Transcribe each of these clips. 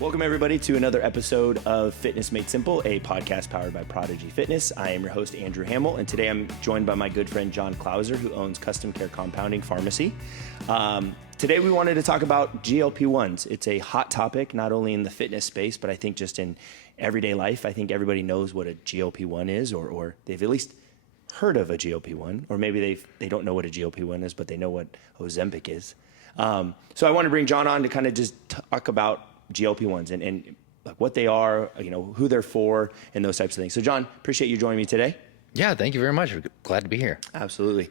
Welcome, everybody, to another episode of Fitness Made Simple, a podcast powered by Prodigy Fitness. I am your host, Andrew Hamel, and today I'm joined by my good friend, John Clauser, who owns Custom Care Compounding Pharmacy. Today, we wanted to talk about GLP-1s. It's a hot topic, not only in the fitness space, but I think just in everyday life. I think everybody knows what a GLP-1 is, or they've at least heard of a GLP-1, or maybe they don't know what a GLP-1 is, but they know what Ozempic is. So I want to bring John on to kind of just talk about GLP-1s and like what they are, who they're for, and those types of things. So John, appreciate you joining me today. Yeah, thank you very much. We're glad to be here. Absolutely.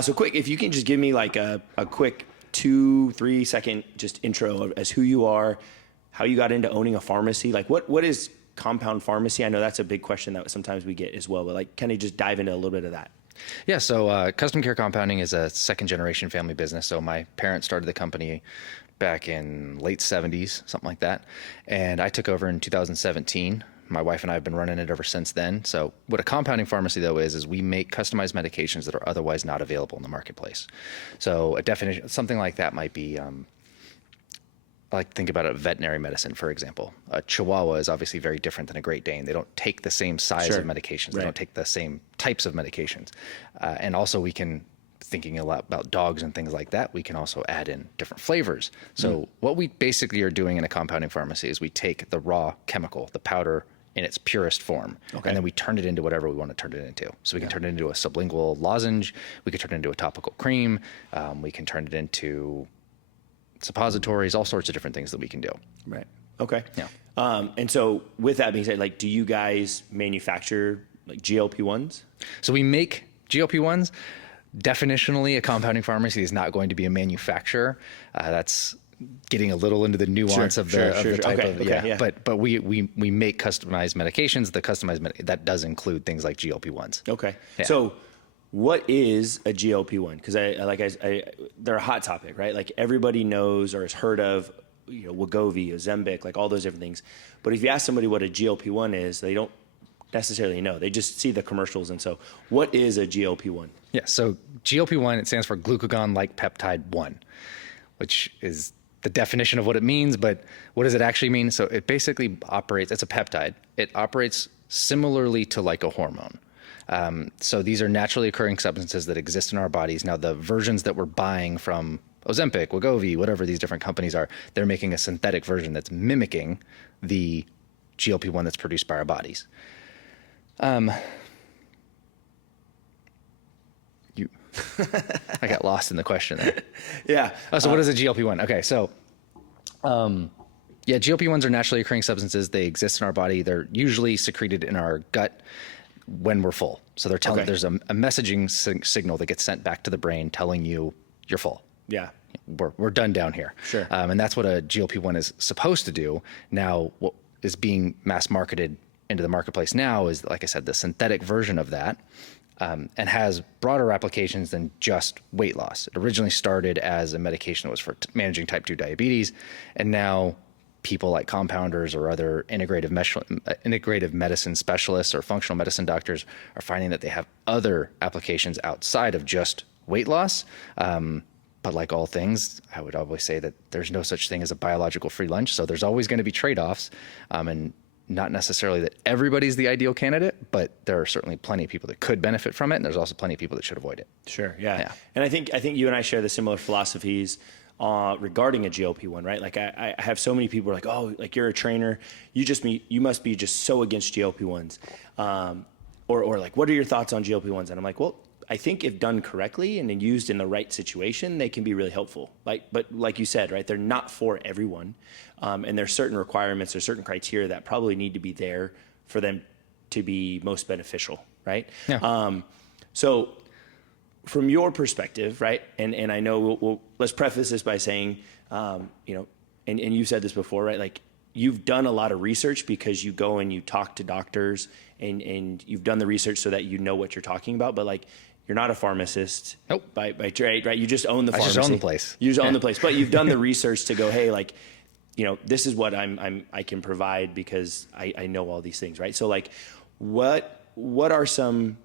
So quick, if you can just give me like a quick 2-3 second just intro as who you are, how you got into owning a pharmacy. Like what is compound pharmacy? I know that's a big question that sometimes we get as well, but like, can you just dive into a little bit of that? Yeah, so Custom Care Compounding is a second generation family business. So my parents started the company back in late 70s, something like that. And I took over in 2017. My wife and I have been running it ever since then. So what a compounding pharmacy, though, is we make customized medications that are otherwise not available in the marketplace. So a definition, something like that might be, think about a veterinary medicine, for example. A Chihuahua is obviously very different than a Great Dane. They don't take the same size of medications. They don't take the same types of medications. And also we can, thinking a lot about dogs and things like that, we can also add in different flavors. So what we basically are doing in a compounding pharmacy is we take the raw chemical, the powder in its purest form, and then we turn it into whatever we want to turn it into. So we can turn it into a sublingual lozenge, we can turn it into a topical cream, we can turn it into suppositories, all sorts of different things that we can do. Right. Okay. Yeah. And so with that being said, like, do you guys manufacture like GLP-1s? So we make GLP-1s. Definitionally, a compounding pharmacy is not going to be a manufacturer. That's getting a little into the nuance of the type of. But we make customized medications. The customized that does include things like GLP-1s. Okay. Yeah. So what is a GLP-1? Because they're a hot topic, right? Like everybody knows or has heard of, Wegovy, Ozempic, like all those different things. But if you ask somebody what a GLP-1 is, they don't necessarily know. They just see the commercials. And so what is a GLP-1? Yeah, so GLP-1, it stands for glucagon-like peptide 1, which is the definition of what it means, but what does it actually mean? So it basically operates, it's a peptide. It operates similarly to like a hormone. So these are naturally occurring substances that exist in our bodies. Now, the versions that we're buying from Ozempic, Wegovy, whatever these different companies are, they're making a synthetic version that's mimicking the GLP-1 that's produced by our bodies. I got lost in the question there. Yeah. Oh, so what is a GLP-1? Okay, so GLP-1s are naturally occurring substances. They exist in our body. They're usually secreted in our gut when we're full. So they're telling there's a messaging signal that gets sent back to the brain telling you you're full. Yeah. We're done down here. Sure. And that's what a GLP-1 is supposed to do. Now, what is being mass marketed into the marketplace now is, like I said, the synthetic version of that, and has broader applications than just weight loss. It originally started as a medication that was for managing type 2 diabetes, and now people like compounders or other integrative medicine specialists or functional medicine doctors are finding that they have other applications outside of just weight loss. But like all things, I would always say that there's no such thing as a biological free lunch. So there's always going to be trade-offs, and not necessarily that everybody's the ideal candidate, but there are certainly plenty of people that could benefit from it. And there's also plenty of people that should avoid it. Sure. Yeah. And I think you and I share the similar philosophies regarding a GLP-1, right? Like I have so many people like, oh, like you're a trainer. You must be just so against GLP-1s. Or like, what are your thoughts on GLP-1s? And I'm like, well, I think if done correctly and then used in the right situation, they can be really helpful. But like you said, right, they're not for everyone. And there's certain requirements, there's certain criteria that probably need to be there for them to be most beneficial, right? Yeah. So from your perspective, right, and I know let's preface this by saying, and you've said this before, right, like you've done a lot of research because you go and you talk to doctors and you've done the research so that you know what you're talking about, but like you're not a pharmacist by trade, right? You just own the pharmacy. I just own the place. You just own the place, but you've done the research to go, hey, like, this is what I can provide because I know all these things, right? So like, what are some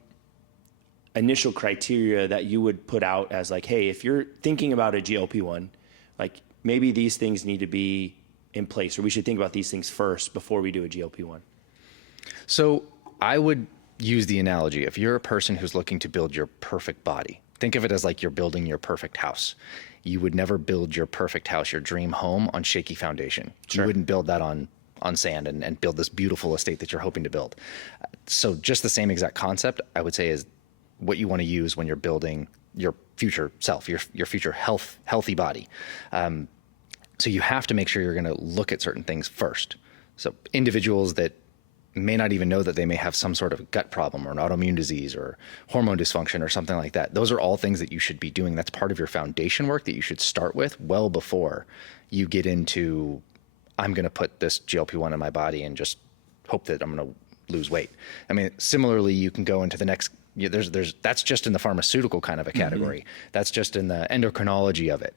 initial criteria that you would put out as like, hey, if you're thinking about a GLP-1, like maybe these things need to be in place, or we should think about these things first before we do a GLP-1? So I would use the analogy, if you're a person who's looking to build your perfect body, think of it as like you're building your perfect house. You would never build your perfect house, your dream home, on shaky foundation. Sure. You wouldn't build that on sand and build this beautiful estate that you're hoping to build. So just the same exact concept, I would say, is what you want to use when you're building your future self, your future healthy body. So you have to make sure you're going to look at certain things first. So individuals that may not even know that they may have some sort of gut problem or an autoimmune disease or hormone dysfunction or something like that. Those are all things that you should be doing. That's part of your foundation work that you should start with well before you get into, I'm going to put this GLP-1 in my body and just hope that I'm going to lose weight. I mean, similarly, you can go into the next, that's just in the pharmaceutical kind of a category. That's just in the endocrinology of it.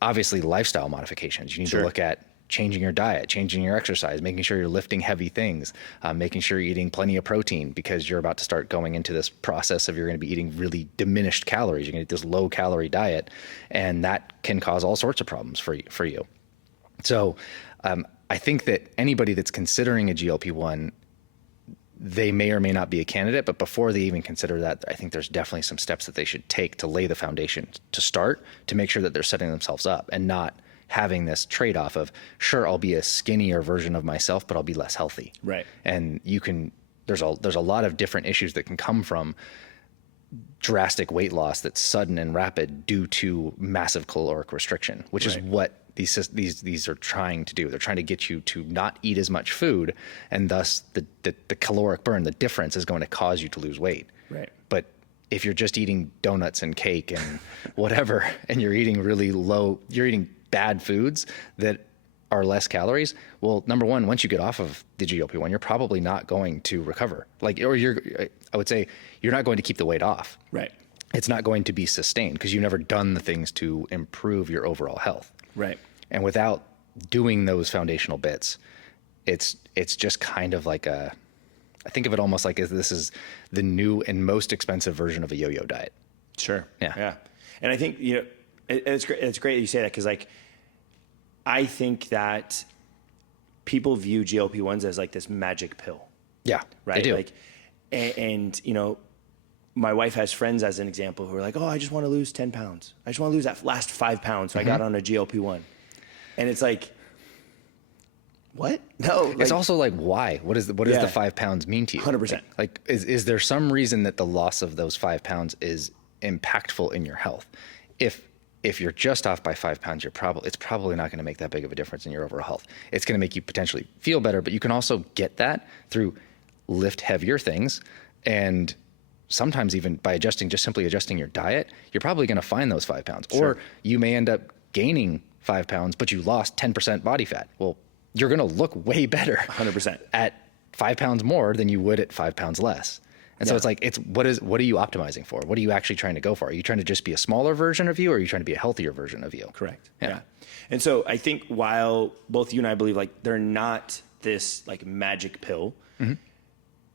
Obviously, lifestyle modifications. You need to look at changing your diet, changing your exercise, making sure you're lifting heavy things, making sure you're eating plenty of protein, because you're about to start going into this process of you're going to be eating really diminished calories. You're going to eat this low calorie diet, and that can cause all sorts of problems for you. So I think that anybody that's considering a GLP-1, they may or may not be a candidate, but before they even consider that, I think there's definitely some steps that they should take to lay the foundation to start, to make sure that they're setting themselves up and not having this trade-off of, sure, I'll be a skinnier version of myself, but I'll be less healthy. Right. And there's a lot of different issues that can come from drastic weight loss that's sudden and rapid due to massive caloric restriction, which is what these are trying to do. They're trying to get you to not eat as much food, and thus the caloric burn, the difference, is going to cause you to lose weight. Right. But if you're just eating donuts and cake and whatever, and you're eating you're eating bad foods that are less calories, well, number one, once you get off of the GLP-1, you're probably not going to recover. I would say you're not going to keep the weight off. Right. It's not going to be sustained because you've never done the things to improve your overall health. Right. And without doing those foundational bits, it's just kind of like I think of it almost like this is the new and most expensive version of a yo-yo diet. Sure. Yeah. And I think, it's great that you say that, because I think that people view GLP-1s as like this magic pill. Yeah, right. They do. And my wife has friends, as an example, who are like, oh, I just want to lose 10 pounds. I just want to lose that last 5 pounds. So I got on a GLP-1. And it's like, what? No. It's also like, why? What does the 5 pounds mean to you? 100%. Like, is there some reason that the loss of those 5 pounds is impactful in your health? If you're just off by 5 pounds, it's probably not going to make that big of a difference in your overall health. It's going to make you potentially feel better, but you can also get that through lift heavier things, and sometimes even by simply adjusting your diet, you're probably going to find those 5 pounds. Sure. Or you may end up gaining 5 pounds, but you lost 10% body fat. Well, you're going to look way better 100% at 5 pounds more than you would at 5 pounds less. And so it's like, what are you optimizing for? What are you actually trying to go for? Are you trying to just be a smaller version of you, or are you trying to be a healthier version of you? Correct. Yeah. And so I think while both you and I believe they're not this magic pill,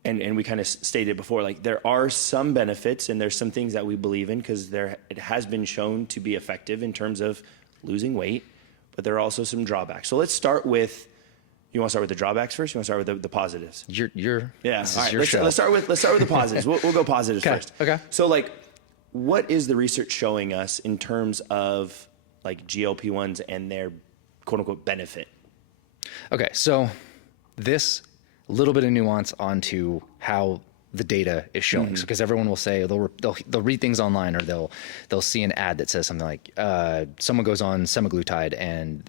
and we kind of stated before, there are some benefits and there's some things that we believe in, because it has been shown to be effective in terms of losing weight, but there are also some drawbacks. So let's start with, you want to start with the drawbacks first? You want to start with the positives? Yeah. All right. Let's start with the positives. We'll go positives first. Okay. So what is the research showing us in terms of GLP-1s and their quote unquote benefit? Okay. So this little bit of nuance onto how the data is showing, because everyone will say they'll read things online, or they'll see an ad that says something like someone goes on semaglutide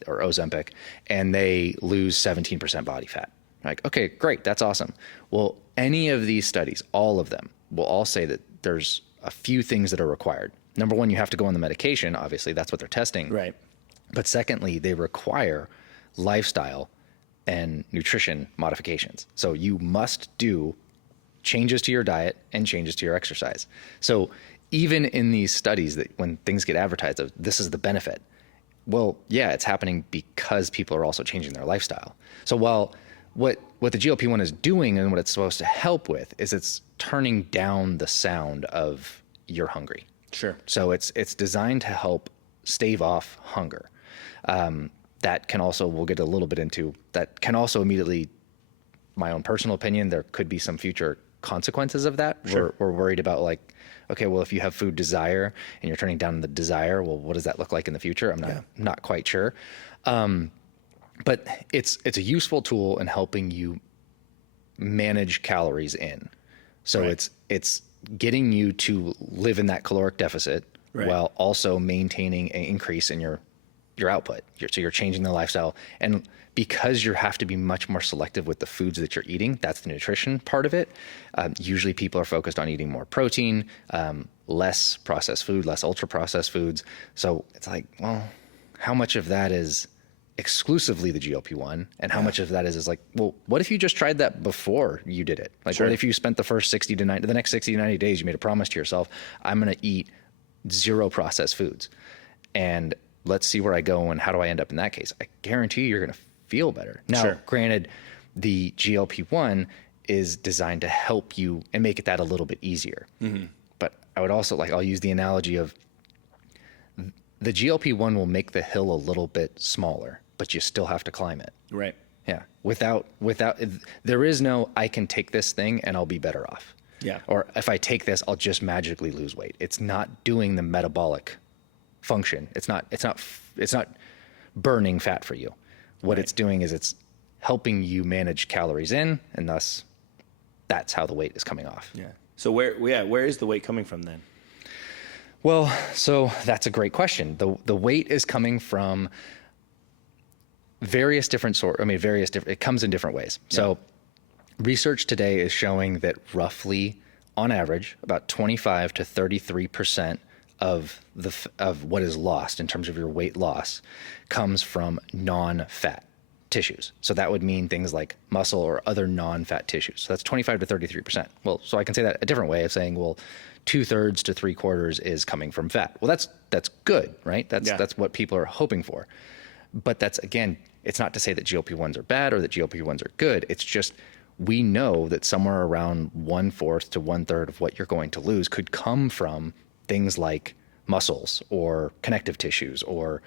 or Ozempic and they lose 17% body fat. Like, okay, great, that's awesome. Well, any of these studies, all of them, will all say that there's a few things that are required. Number one, you have to go on the medication. Obviously, that's what they're testing. Right. But secondly, they require lifestyle and nutrition modifications. So you must do changes to your diet and changes to your exercise. So even in these studies, that when things get advertised of this is the benefit, well, yeah, it's happening because people are also changing their lifestyle. So while what the GLP-1 is doing and what it's supposed to help with is it's turning down the sound of you're hungry. Sure. So it's designed to help stave off hunger. that can also, we'll get a little bit into, that can also immediately, my own personal opinion, there could be some future consequences of that. Sure. We're worried about like, okay, well, if you have food desire and you're turning down the desire, well, what does that look like in the future? I'm not quite sure. But it's a useful tool in helping you manage calories in. So it's getting you to live in that caloric deficit while also maintaining an increase in your output. So you're changing the lifestyle. And because you have to be much more selective with the foods that you're eating, that's the nutrition part of it. Usually people are focused on eating more protein, less processed food, less ultra processed foods. So it's like, well, how much of that is exclusively the GLP-1 and how much of that is like, well, what if you just tried that before you did it? Like, what if you spent the next 60 to 90 days, you made a promise to yourself, I'm going to eat 0 processed foods, and let's see where I go and how do I end up in that case? I guarantee you're going to feel better. Now, granted, the GLP-1 is designed to help you and make that a little bit easier. But I would also I'll use the analogy of the GLP-1 will make the hill a little bit smaller, but you still have to climb it. Right. Yeah. Without, there is no, I can take this thing and I'll be better off. Yeah. Or if I take this, I'll just magically lose weight. It's not doing the metabolic function. It's not burning fat for you. What it's doing is it's helping you manage calories in, and thus that's how the weight is coming off. Yeah. So where is the weight coming from then? Well, so that's a great question. The weight is coming from various different it comes in different ways. Yeah. So research today is showing that roughly on average about 25 to 33% of what is lost in terms of your weight loss comes from non-fat tissues. So that would mean things like muscle or other non-fat tissues. So that's 25 to 33%. Well, so I can say that a different way of saying, well, 2/3 to 3/4 is coming from fat. Well, that's good, right? That's what people are hoping for. But that's, again, it's not to say that GLP-1s are bad or that GLP-1s are good. It's just, we know that somewhere around 1/4 to 1/3 of what you're going to lose could come from things like muscles or connective tissues, or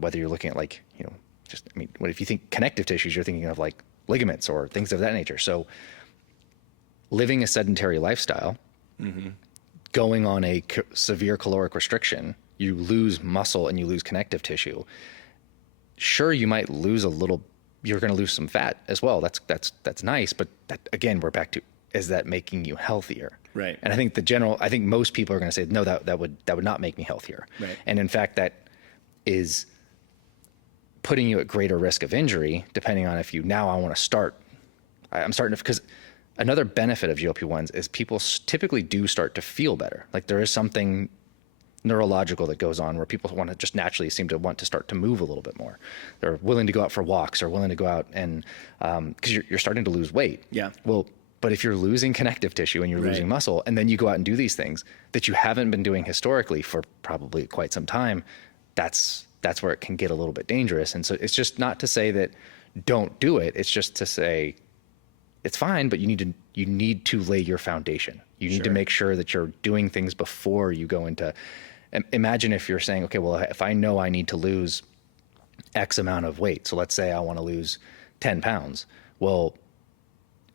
whether you're looking at what if you think connective tissues, you're thinking of like ligaments or things of that nature. So living a sedentary lifestyle, going on a severe caloric restriction, you lose muscle and you lose connective tissue. Sure, you might lose you're going to lose some fat as well. That's nice. But that, again, we're back to, is that making you healthier? Right. And I think most people are going to say, no, that would not make me healthier. Right. And in fact, that is putting you at greater risk of injury, depending on if you, now I want to start, because another benefit of GLP-1s is people typically do start to feel better. Like there is something neurological that goes on where people want to just naturally seem to want to start to move a little bit more. They're willing to go out for walks or willing to go out and, because you're starting to lose weight. Yeah. Well, but if you're losing connective tissue and you're losing muscle, and then you go out and do these things that you haven't been doing historically for probably quite some time, that's where it can get a little bit dangerous. And so it's just not to say that don't do it. It's just to say it's fine, but you need to lay your foundation. You need to make sure that you're doing things before you go into. Imagine if you're saying, okay, well, if I know I need to lose X amount of weight, so let's say I want to lose 10 pounds. Well,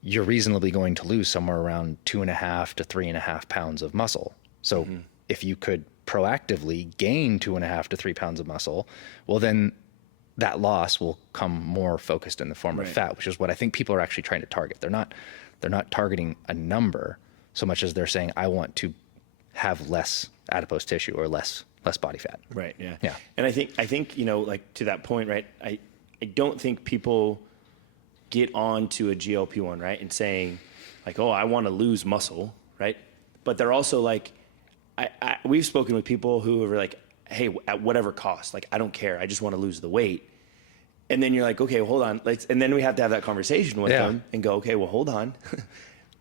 you're reasonably going to lose somewhere around 2.5 to 3.5 pounds of muscle. So if you could proactively gain 2.5 to 3 pounds of muscle, well, then that loss will come more focused in the form of fat, which is what I think people are actually trying to target. They're not targeting a number so much as they're saying, I want to have less adipose tissue or less body fat. Right. Yeah. Yeah. And I think, like to that point, right. I don't think people get on to a GLP-1, right, and saying like, oh, I want to lose muscle, right? But they're also like, we've spoken with people who are like, hey, at whatever cost, like, I don't care. I just want to lose the weight. And then you're like, okay, well, hold on. And then we have to have that conversation with them and go, okay, well, hold on.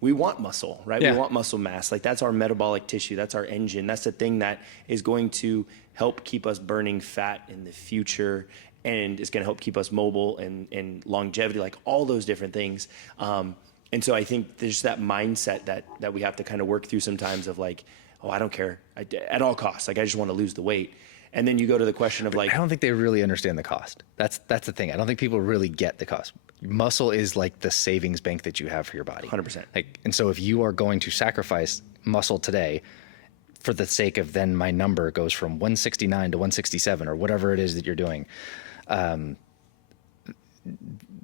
We want muscle, right? Yeah. We want muscle mass. Like that's our metabolic tissue. That's our engine. That's the thing that is going to help keep us burning fat in the future, and it's going to help keep us mobile and longevity, like all those different things. And so I think there's that mindset that we have to kind of work through sometimes of like, oh, I don't care at all costs. Like I just want to lose the weight. And then you go to the question of like, I don't think they really understand the cost. That's the thing. I don't think people really get the cost. Muscle is like the savings bank that you have for your body. 100%. Like, and so if you are going to sacrifice muscle today for the sake of then my number goes from 169 to 167 or whatever it is that you're doing,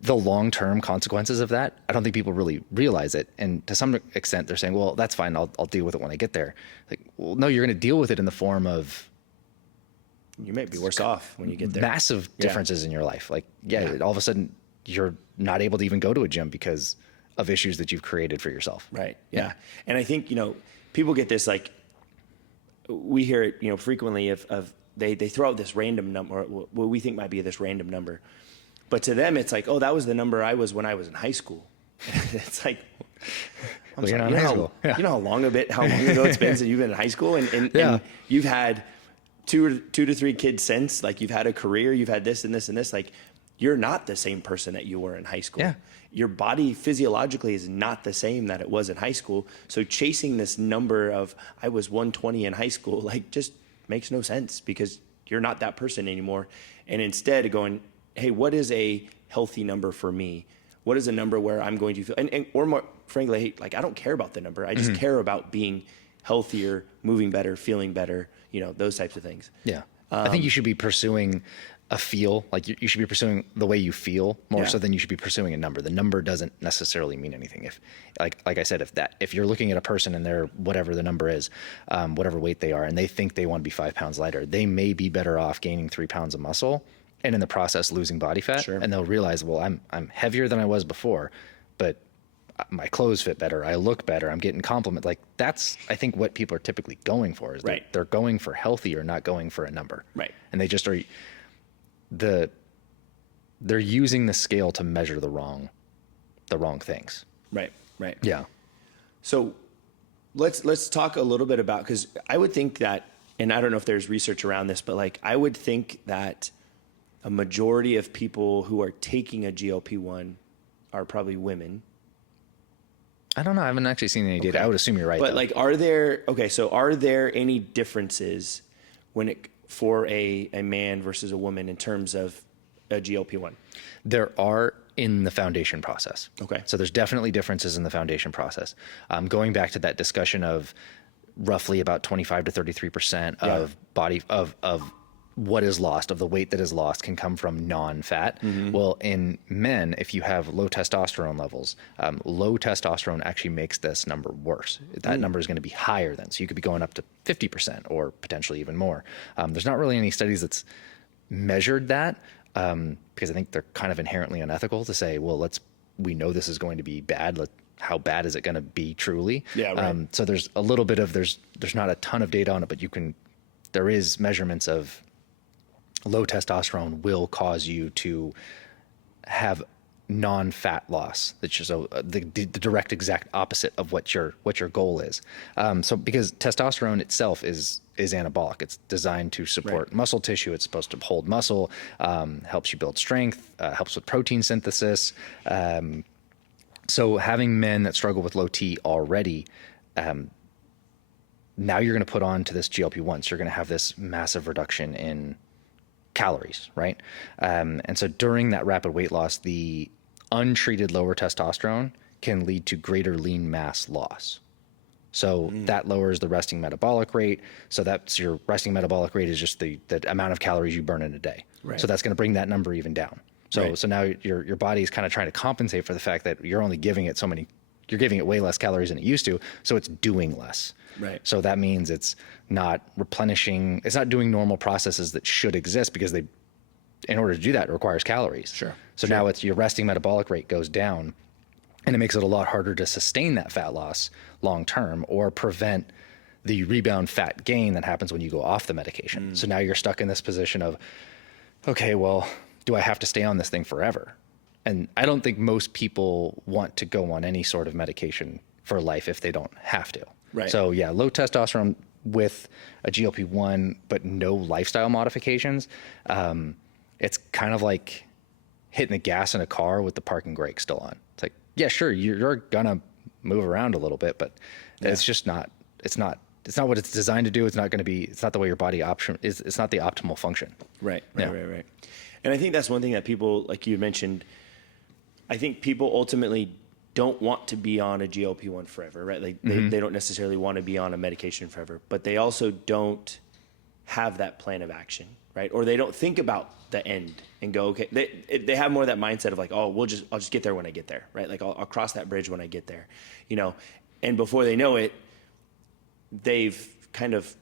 the long-term consequences of that, I don't think people really realize it. And to some extent they're saying, well, that's fine. I'll deal with it when I get there. Like, well, no, you're going to deal with it in the form of, you may be worse off when you get there. Massive differences in your life. Like, all of a sudden you're not able to even go to a gym because of issues that you've created for yourself. Right. Yeah. And I think, people get this, like, we hear it, frequently of they throw out this random number, what we think might be this random number. But to them, it's like, oh, that was the number I was when I was in high school. It's like, you know how long ago it's been since you've been in high school, and you've had two to three kids since, like you've had a career, you've had this and this and this, like you're not the same person that you were in high school. Yeah. Your body physiologically is not the same that it was in high school. So chasing this number of I was 120 in high school, like just makes no sense because you're not that person anymore. And instead going, hey, what is a healthy number for me? What is a number where I'm going to feel, or more frankly, hey, like I don't care about the number. I just care about being healthier, moving better, feeling better, those types of things. Yeah. I think you should be pursuing a feel, like you should be pursuing the way you feel more so than you should be pursuing a number. The number doesn't necessarily mean anything. If like I said, if you're looking at a person and they're whatever the number is, whatever weight they are, and they think they want to be 5 pounds lighter, they may be better off gaining 3 pounds of muscle and in the process losing body fat. Sure. And they'll realize, well, I'm heavier than I was before, but my clothes fit better. I look better. I'm getting compliments. Like that's, I think what people are typically going for is they're going for healthier, not going for a number. Right. And they just are, they're using the scale to measure the wrong things. Right. Right. Yeah. So let's talk a little bit about, cause I would think that, and I don't know if there's research around this, but like, I would think that a majority of people who are taking a GLP-1 are probably women. I don't know. I haven't actually seen any data. I would assume you're right. But though. like, are there any differences for a man versus a woman in terms of a GLP-1? There are in the foundation process. Okay. So there's definitely differences in the foundation process. Going back to that discussion of roughly about 25 to 33% of body of what is lost, of the weight that is lost, can come from non-fat. Mm-hmm. Well, in men, if you have low testosterone levels, low testosterone actually makes this number worse. That number is going to be higher then. So you could be going up to 50% or potentially even more. There's not really any studies that's measured that because I think they're kind of inherently unethical to say, well, we know this is going to be bad. How bad is it going to be truly? Yeah, right. So there's a little bit of, there's not a ton of data on it, but there is measurements of low testosterone will cause you to have non-fat loss. That's just the direct exact opposite of what your goal is. So because testosterone itself is anabolic, it's designed to support muscle tissue. It's supposed to hold muscle, helps you build strength, helps with protein synthesis. So having men that struggle with low T already, now you're going to put on to this GLP-1. So you're going to have this massive reduction in calories, right? And so during that rapid weight loss, the untreated lower testosterone can lead to greater lean mass loss. So that lowers the resting metabolic rate. So that's your resting metabolic rate is just the amount of calories you burn in a day. Right. So that's going to bring that number even down. So now your body is kind of trying to compensate for the fact that you're only giving it you're giving it way less calories than it used to. So it's doing less. Right. So that means it's not replenishing. It's not doing normal processes that should exist because in order to do that, it requires calories. Sure. So now your resting metabolic rate goes down, and it makes it a lot harder to sustain that fat loss long term or prevent the rebound fat gain that happens when you go off the medication. So now you're stuck in this position of, okay, well, do I have to stay on this thing forever? And I don't think most people want to go on any sort of medication for life if they don't have to. Right. So yeah, low testosterone with a GLP-1, but no lifestyle modifications. It's kind of like hitting the gas in a car with the parking brake still on. It's like, yeah, sure, you're gonna move around a little bit, but it's just not. It's not it's not what it's designed to do. It's not the way your body option is. It's not the optimal function. Right. And I think that's one thing that people, like you mentioned, I think people ultimately don't want to be on a GLP-1 forever, right? Like they don't necessarily want to be on a medication forever, but they also don't have that plan of action, right? Or they don't think about the end and go, okay, they have more of that mindset of like, oh, I'll just get there when I get there, right? Like I'll cross that bridge when I get there, and before they know it, they've kind of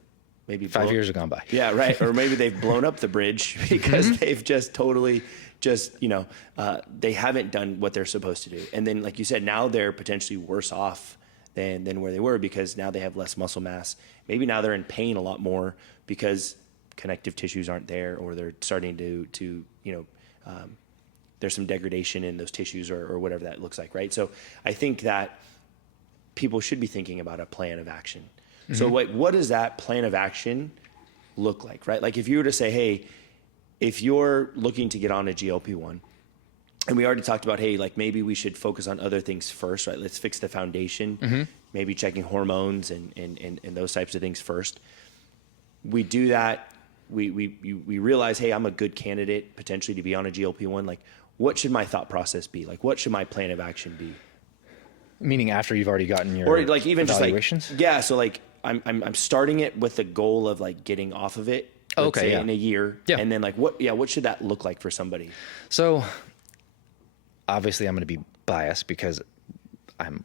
maybe 5 years have gone by. Yeah. Right. Or maybe they've blown up the bridge because they've just totally they haven't done what they're supposed to do. And then, like you said, now they're potentially worse off than where they were because now they have less muscle mass. Maybe now they're in pain a lot more because connective tissues aren't there, or they're starting to there's some degradation in those tissues or whatever that looks like. Right. So I think that people should be thinking about a plan of action. So what does that plan of action look like, right? Like if you were to say, hey, if you're looking to get on a GLP-1, and we already talked about, hey, like maybe we should focus on other things first, right? Let's fix the foundation, maybe checking hormones and those types of things first. We do that. We realize, hey, I'm a good candidate potentially to be on a GLP-1. Like what should my thought process be? Like what should my plan of action be? Meaning after you've already gotten your or like even evaluations? Just like, yeah. So like I'm starting it with the goal of like getting off of it. Let's say in a year. Yeah. And then like what should that look like for somebody? So obviously I'm going to be biased because I'm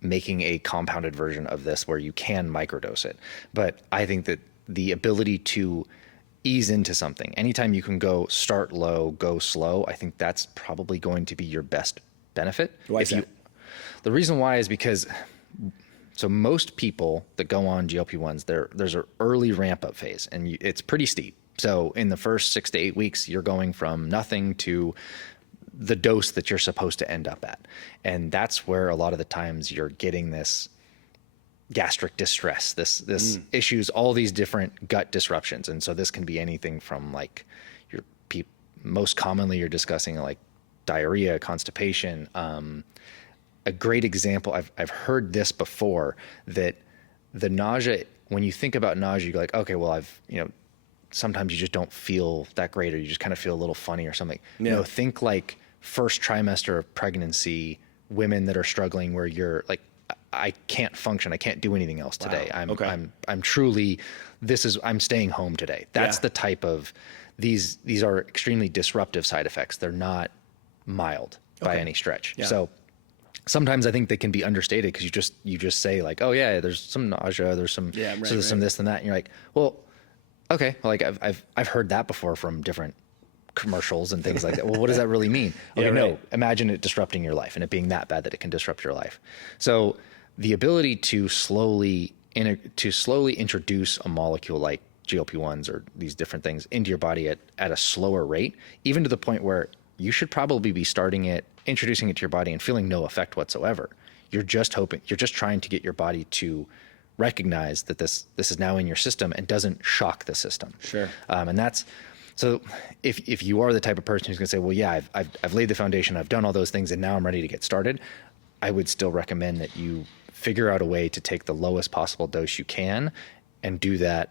making a compounded version of this where you can microdose it. But I think that the ability to ease into something, anytime you can go start low, go slow, I think that's probably going to be your best benefit. Why is that? The reason why is because so most people that go on GLP-1s, there's an early ramp up phase and it's pretty steep. So in the first 6 to 8 weeks, you're going from nothing to the dose that you're supposed to end up at. And that's where a lot of the times you're getting this gastric distress, this issues, all these different gut disruptions. And so this can be anything from like most commonly you're discussing like diarrhea, constipation, a great example, I've heard this before, that the nausea, when you think about nausea, you go like, okay, well, sometimes you just don't feel that great or you just kind of feel a little funny or something. Yeah. Think like first trimester of pregnancy, women that are struggling where you're like, I can't function. I can't do anything else today. Wow. I'm truly, I'm staying home today. That's the type of, these are extremely disruptive side effects. They're not mild by any stretch. Yeah. So sometimes I think they can be understated because you just say like, oh yeah, there's some nausea, there's some some this and that, and you're like, well, okay, well, like I've heard that before from different commercials and things like that. Well, what does that really mean? Okay, no, imagine it disrupting your life and it being that bad that it can disrupt your life. So the ability to slowly introduce a molecule like GLP-1s or these different things into your body at a slower rate, even to the point where you should probably be introducing it to your body and feeling no effect whatsoever. You're just trying to get your body to recognize that this is now in your system and doesn't shock the system. Sure. And that's, so if you are the type of person who's going to say, well, yeah, I've laid the foundation, I've done all those things, and now I'm ready to get started, I would still recommend that you figure out a way to take the lowest possible dose you can and do that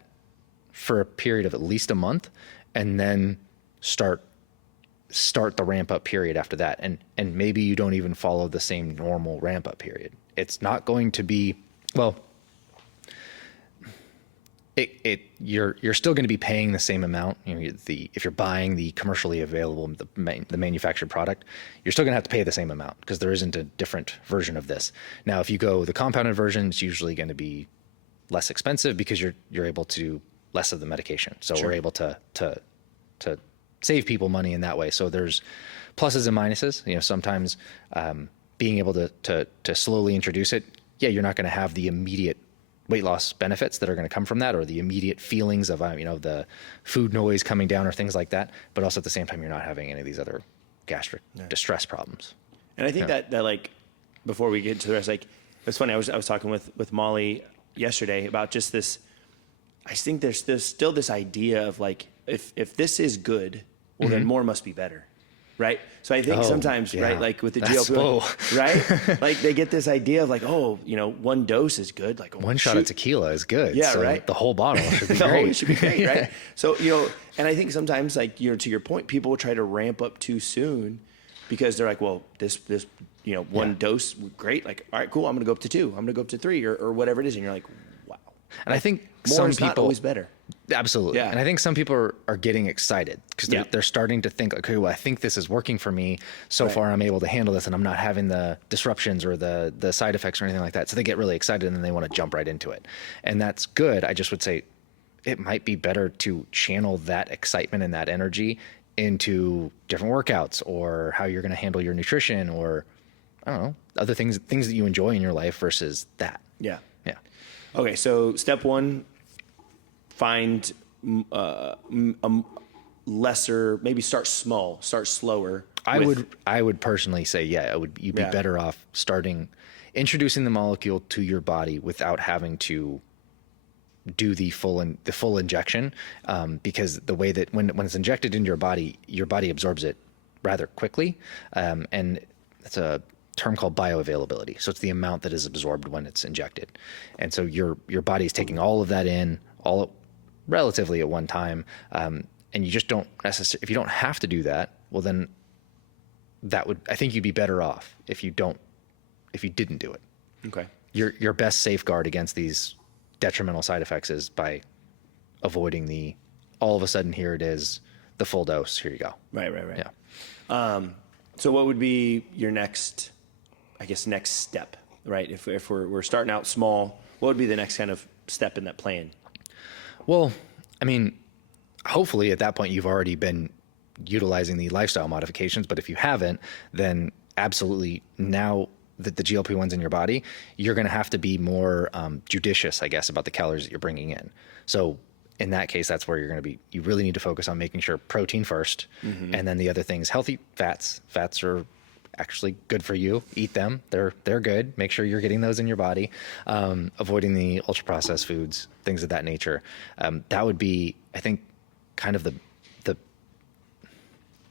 for a period of at least a month, and then start the ramp up period after that. And maybe you don't even follow the same normal ramp up period. It's not going to be, well, you're still going to be paying the same amount. If you're buying the commercially available, the manufactured product, you're still going to have to pay the same amount because there isn't a different version of this. Now, if you go the compounded version, it's usually going to be less expensive because you're able to less of the medication. So we're able to save people money in that way. So there's pluses and minuses. Sometimes being able to slowly introduce it, you're not going to have the immediate weight loss benefits that are going to come from that, or the immediate feelings of the food noise coming down or things like that. But also at the same time, you're not having any of these other gastric distress problems. And I think that like before we get to the rest, like it's funny. I was talking with Molly yesterday about just this. I think there's still this idea of like if this is good, well then more must be better, right? So I think sometimes, right, like with the GLP-1, right? Like they get this idea of like, oh, you know, one dose is good. Like one shot of tequila is good. Yeah, so right. The whole bottle should be the great. whole should be great, right? So, you know, and I think sometimes like, you know, to your point, people will try to ramp up too soon because they're like, well, this, you know, one dose, great. Like, all right, cool. I'm going to go up to 2. I'm going to go up to 3 or whatever it is. And you're like, wow. And I think more some is people not always better. Absolutely. Yeah. And I think some people are getting excited because they're starting to think, okay, well, I think this is working for me. So far, I'm able to handle this and I'm not having the disruptions or the side effects or anything like that. So they get really excited and then they want to jump right into it. And that's good. I just would say it might be better to channel that excitement and that energy into different workouts or how you're going to handle your nutrition or, I don't know, other things that you enjoy in your life versus that. Yeah. Yeah. Okay. So step 1, find a lesser, maybe start small, start slower. I would personally say, you'd be better off introducing the molecule to your body without having to do the full injection, because the way that when it's injected into your body absorbs it rather quickly, and it's a term called bioavailability. So it's the amount that is absorbed when it's injected, and so your body is taking all of that in relatively at one time, and you just don't necessarily. If you don't have to do that, well then I think you'd be better off if you didn't do it. Okay. Your best safeguard against these detrimental side effects is by avoiding all of a sudden here it is, the full dose, here you go. Right. Yeah. So what would be your next step, right? If we're starting out small, what would be the next kind of step in that plan? Well, I mean, hopefully at that point you've already been utilizing the lifestyle modifications, but if you haven't, then absolutely now that the GLP-1s in your body, you're going to have to be more judicious, I guess, about the calories that you're bringing in. So in that case, that's where you really need to focus on making sure protein first, and then the other things, healthy fats. Fats are actually good for you. Eat them. They're good. Make sure you're getting those in your body. Avoiding the ultra processed foods, things of that nature. That would be, I think, kind of the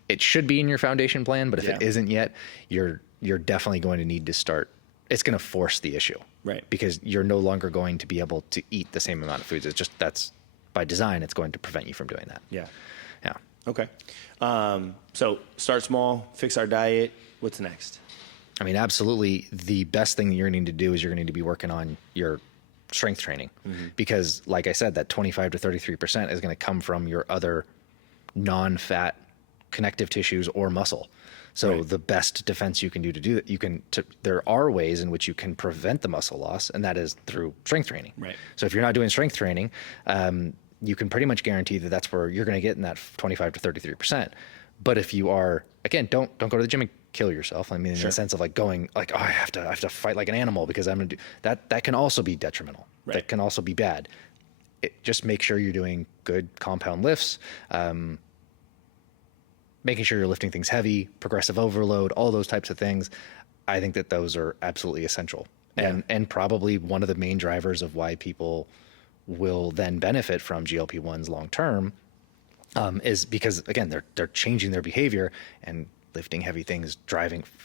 it should be in your foundation plan, but if it isn't yet, you're definitely going to need to start. It's going to force the issue, right? Because you're no longer going to be able to eat the same amount of foods. It's just, that's by design, it's going to prevent you from doing that. Yeah. Yeah. Okay. So start small, fix our diet. What's next? I mean, absolutely. The best thing that you're going to need to do is you're going to need to be working on your strength training, because like I said, that 25 to 33% is going to come from your other non-fat connective tissues or muscle. So the best defense you can do to do that, there are ways in which you can prevent the muscle loss, and that is through strength training. Right. So if you're not doing strength training, you can pretty much guarantee that that's where you're going to get in that 25 to 33%. But if you are, again, don't go to the gym and kill yourself. I mean, in the sense of like going like, oh, I have to fight like an animal because I'm going to do that. That can also be detrimental. Right. That can also be bad. Just make sure you're doing good compound lifts, making sure you're lifting things heavy, progressive overload, all those types of things. I think that those are absolutely essential, and probably one of the main drivers of why people will then benefit from GLP-1s long term, is because again they're changing their behavior, and lifting heavy things,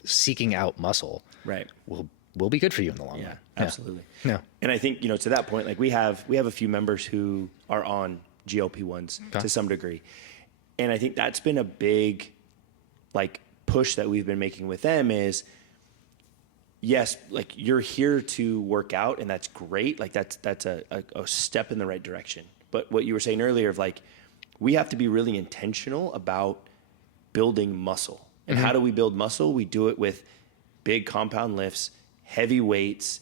seeking out muscle, right, will be good for you in the long run. Absolutely. Yeah. And I think, to that point, like we have a few members who are on GLP-1s to some degree. And I think that's been a big like push that we've been making with them is, yes, like you're here to work out and that's great. Like that's a step in the right direction. But what you were saying earlier of like, we have to be really intentional about building muscle. And how do we build muscle? We do it with big compound lifts, heavy weights,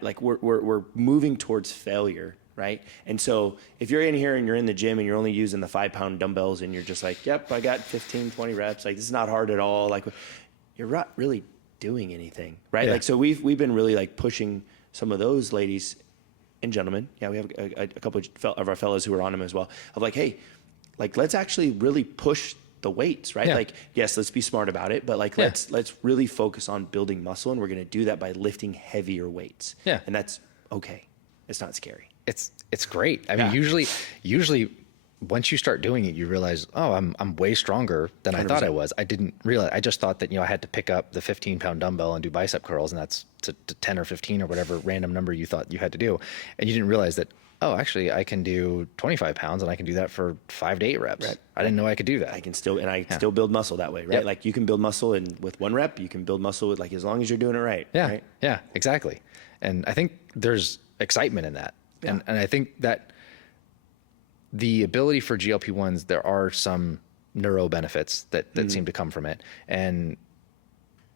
like we're moving towards failure. Right. And so if you're in here and you're in the gym and you're only using the 5-pound dumbbells and you're just like, yep, I got 15, 20 reps. Like, this is not hard at all. Like, you're not really doing anything. Right. Yeah. Like, so we've been really like pushing some of those ladies and gentlemen. Yeah. We have a couple of our fellows who are on them as well, of like, hey, like, let's actually really push the weights, right? Yeah. Like, yes, let's be smart about it, but like, let's really focus on building muscle. And we're going to do that by lifting heavier weights. Yeah. And that's okay. It's not scary. It's great. I mean, usually once you start doing it, you realize, oh, I'm way stronger than 100%. I thought I was. I didn't realize. I just thought that, I had to pick up the 15-pound dumbbell and do bicep curls, and that's to 10 or 15 or whatever random number you thought you had to do. And you didn't realize that, oh, actually, I can do 25 pounds and I can do that for 5 to 8 reps. Right. I didn't know I could do that. I can still build muscle that way, right? Yep. Like you can build muscle with 1 rep, you can build muscle with as long as you're doing it right. Yeah. Right? Yeah, exactly. And I think there's excitement in that. Yeah. And I think that the ability for GLP-1s, there are some neuro benefits that seem to come from it. And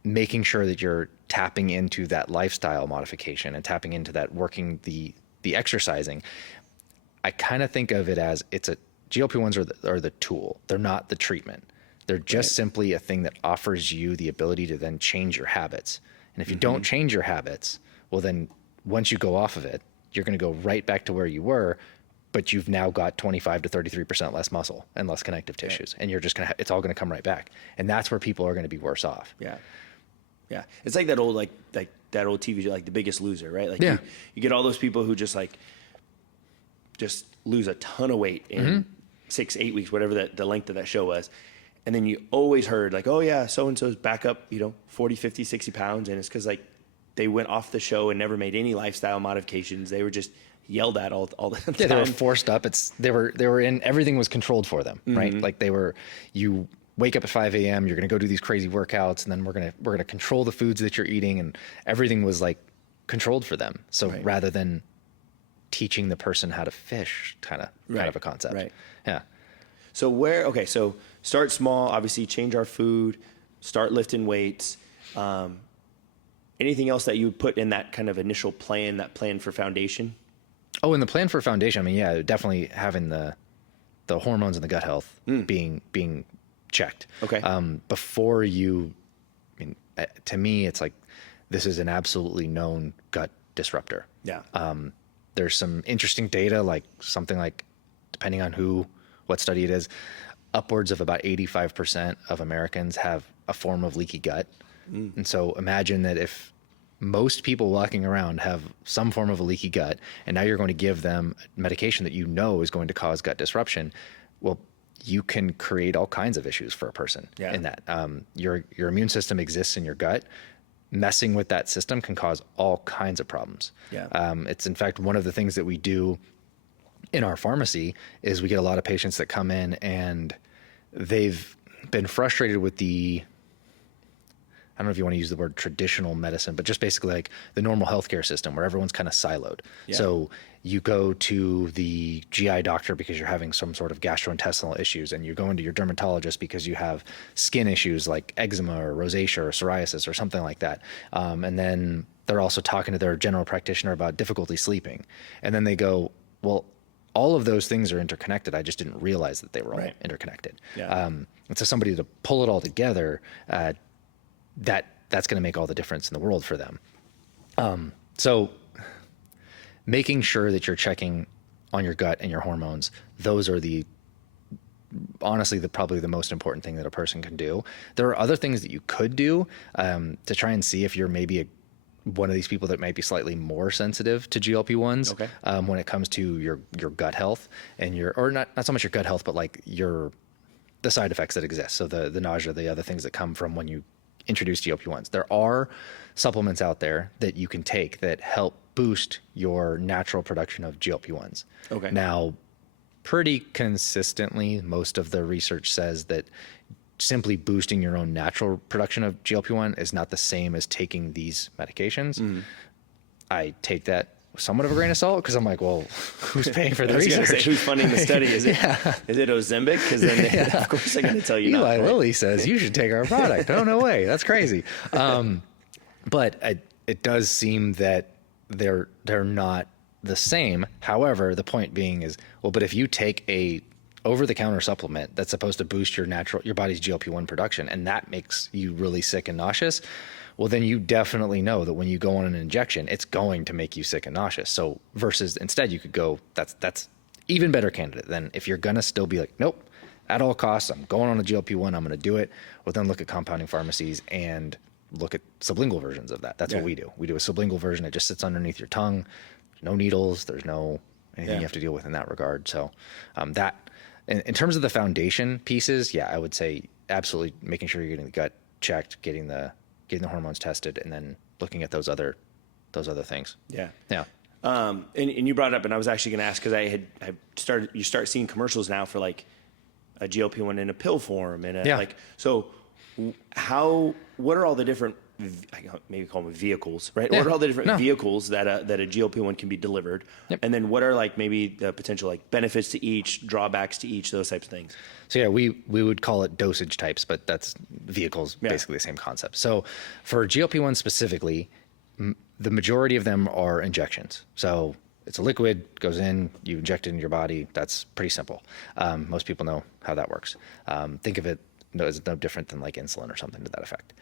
making sure that you're tapping into that lifestyle modification and tapping into that working the exercising, I kind of think of it as GLP-1s are the tool. They're not the treatment. They're just simply a thing that offers you the ability to then change your habits. And if you don't change your habits, well, then once you go off of it, you're going to go right back to where you were, but you've now got 25 to 33% less muscle and less connective tissues. And you're just it's all going to come right back. And that's where people are going to be worse off. Yeah. Yeah. It's like that old, that old TV show, The Biggest Loser, right? You get all those people who just lose a ton of weight in 6-8 weeks, whatever the length of that show was. And then you always heard oh yeah, so-and-so's back up, 40, 50, 60 pounds. And it's because they went off the show and never made any lifestyle modifications. They were just yelled at all the time. Yeah, they were forced up. They were in, everything was controlled for them, right? You wake up at 5 a.m., you're going to go do these crazy workouts, and then we're going to control the foods that you're eating, and everything was controlled for them. So rather than teaching the person how to fish, kind of a concept. Right. Yeah. So so start small, obviously change our food, start lifting weights. Anything else that you would put in that kind of initial plan, that plan for foundation? Oh, in the plan for foundation, definitely having the hormones and the gut health being checked. Okay. Before you, to me, it's this is an absolutely known gut disruptor. Yeah. There's some interesting data, something depending on what study it is, upwards of about 85% of Americans have a form of leaky gut. And so imagine that if most people walking around have some form of a leaky gut, and now you're going to give them medication that is going to cause gut disruption, well, you can create all kinds of issues for a person in that. Your immune system exists in your gut. Messing with that system can cause all kinds of problems. Yeah. It's in fact one of the things that we do in our pharmacy is we get a lot of patients that come in and they've been frustrated with I don't know if you want to use the word traditional medicine, but just basically the normal healthcare system where everyone's kind of siloed. Yeah. So you go to the GI doctor because you're having some sort of gastrointestinal issues, and you're going to your dermatologist because you have skin issues like eczema or rosacea or psoriasis or something like that. And then they're also talking to their general practitioner about difficulty sleeping. And then they go, well, all of those things are interconnected. I just didn't realize that they were all interconnected. Yeah. And so somebody to pull it all together, that's going to make all the difference in the world for them. So making sure that you're checking on your gut and your hormones, those are honestly probably the most important thing that a person can do. There are other things that you could do to try and see if you're maybe one of these people that might be slightly more sensitive to GLP-1s when it comes to your gut health and not so much your gut health, but the side effects that exist. So the nausea, the other things that come from when you introduce GLP-1s. There are supplements out there that you can take that help boost your natural production of GLP-1s. Okay. Now, pretty consistently, most of the research says that simply boosting your own natural production of GLP-1 is not the same as taking these medications. Mm. I take that with somewhat of a grain of salt because I'm well, who's paying for the research? Who's funding the study? Is it Ozempic? Because then of course they're going to tell you Eli not. Lilly says you should take our product. Oh, no way. That's crazy. But it does seem that they're not the same. However, the point being is, but if you take a over-the-counter supplement that's supposed to boost your body's GLP-1 production, and that makes you really sick and nauseous, well, then you definitely know that when you go on an injection, it's going to make you sick and nauseous. So versus instead you could go, that's even better candidate than if you're going to still be nope, at all costs, I'm going on a GLP-1, I'm going to do it. Well, then look at compounding pharmacies and look at sublingual versions of that. That's what we do. We do a sublingual version. It just sits underneath your tongue. There's no needles. There's no anything you have to deal with in that regard. So in terms of the foundation pieces, yeah, I would say absolutely making sure you're getting the gut checked, getting the hormones tested, and then looking at those other things. Yeah. Yeah. And you brought it up, and I was actually going to ask, because you start seeing commercials now for like a GLP-1 in a pill form, and what are all the different, maybe call them vehicles, right? Yeah. What are all the different vehicles that a GLP-1 can be delivered? Yep. And then what are like maybe the potential like benefits to each, drawbacks to each, those types of things? So yeah, we would call it dosage types, but that's vehicles, basically the same concept. So for GLP-1 specifically, the majority of them are injections. So it's a liquid, goes in, you inject it in your body. That's pretty simple. Most people know how that works. Think of it as no different than like insulin or something to that effect.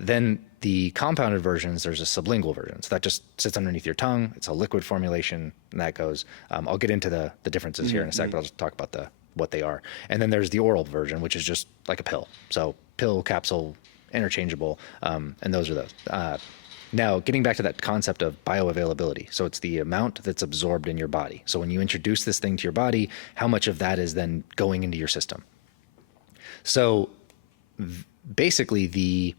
Then the compounded versions, there's a sublingual version. So that just sits underneath your tongue. It's a liquid formulation, and that goes. I'll get into the differences here in a sec, but I'll just talk about what they are. And then there's the oral version, which is just like a pill. So pill, capsule, interchangeable, and those are those. Now, getting back to that concept of bioavailability. So it's the amount that's absorbed in your body. So when you introduce this thing to your body, how much of that is then going into your system? So basically, the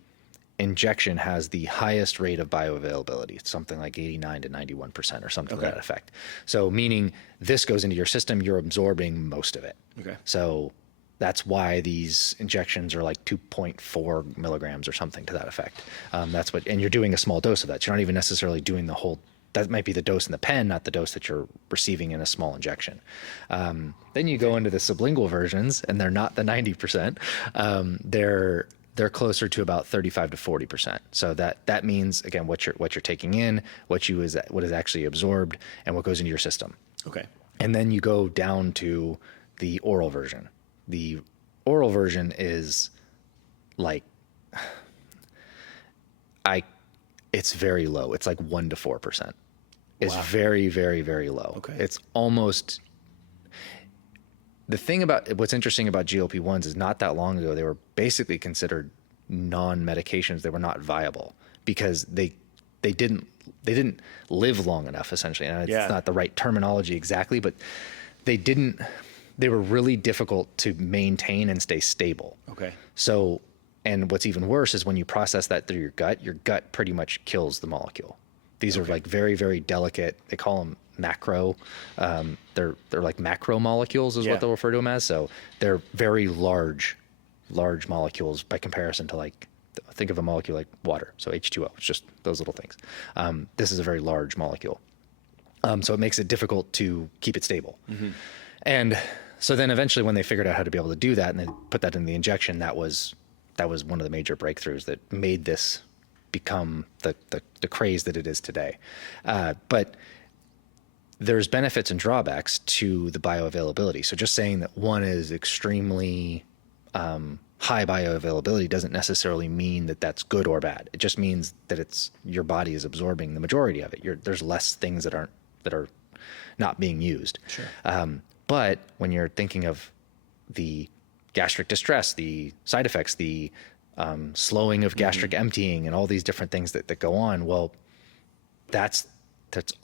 injection has the highest rate of bioavailability. It's something like 89 to 91% or something to that effect. So meaning this goes into your system, you're absorbing most of it. Okay. So that's why these injections are like 2.4 milligrams or something to that effect. And you're doing a small dose of that. You're not even necessarily doing the whole. That might be the dose in the pen, not the dose that you're receiving in a small injection. Then you go into the sublingual versions, and they're not the 90%. They're closer to about 35 to 40%. So that means, again, what you're taking in, what is actually absorbed, and what goes into your system. Okay. And then you go down to the oral version. The oral version is like, it's very low. It's like 1 to 4%. It's very, very, very low. Okay. It's almost, the thing about what's interesting about GLP-1s is not that long ago, they were basically considered non-medications. They were not viable because they didn't live long enough, essentially. And it's not the right terminology exactly, but they were really difficult to maintain and stay stable. Okay. So, and what's even worse is when you process that through your gut pretty much kills the molecule. These are like very, very delicate. They call them macro. They're like macro molecules is what they'll refer to them as. So they're very large molecules by comparison to like, think of a molecule like water. So H2O, it's just those little things. This is a very large molecule. So it makes it difficult to keep it stable. Mm-hmm. And so then eventually when they figured out how to be able to do that and they put that in the injection, that was one of the major breakthroughs that made this become the craze that it is today. But there's benefits and drawbacks to the bioavailability. So just saying that one is extremely high bioavailability doesn't necessarily mean that that's good or bad. It just means that your body is absorbing the majority of it. There's less things that are not being used. Sure. But when you're thinking of the gastric distress, the side effects, the slowing of gastric emptying, and all these different things that go on, well, that's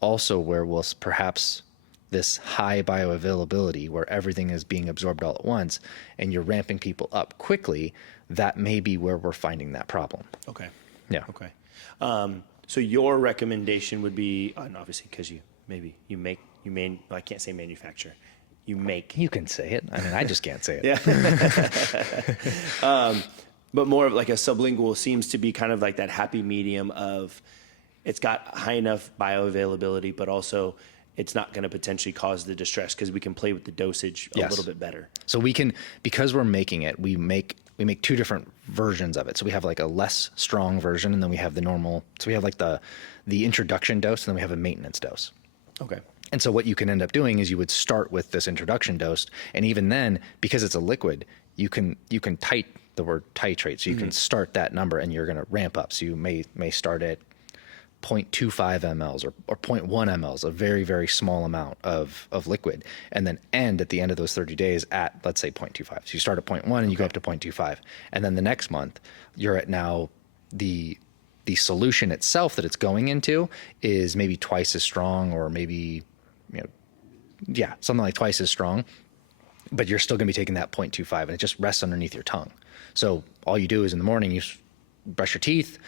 also where perhaps this high bioavailability, where everything is being absorbed all at once, and you're ramping people up quickly, that may be where we're finding that problem. Okay. Yeah. Okay. So your recommendation would be, and obviously because I can't say manufacture. You can say it. I mean, I just can't say it. Yeah. But more of like a sublingual seems to be kind of like that happy medium of it's got high enough bioavailability, but also it's not going to potentially cause the distress because we can play with the dosage a little bit better. So we can, because we're making it, we make two different versions of it. So we have like a less strong version, and then we have the normal. So we have like the introduction dose, and then we have a maintenance dose. Okay. And so what you can end up doing is you would start with this introduction dose, and even then, because it's a liquid, you can the word titrate. So you can start that number, and you're going to ramp up. So you may start at 0.25 mLs or 0.1 mLs, a very, very small amount of liquid, and then end at the end of those 30 days at, let's say, 0.25. So you start at 0.1 and you go up to 0.25. And then the next month, you're at now the solution itself that it's going into is maybe twice as strong, or maybe, something like twice as strong. but you're still going to be taking that 0.25 and it just rests underneath your tongue. So all you do is in the morning, you brush your teeth,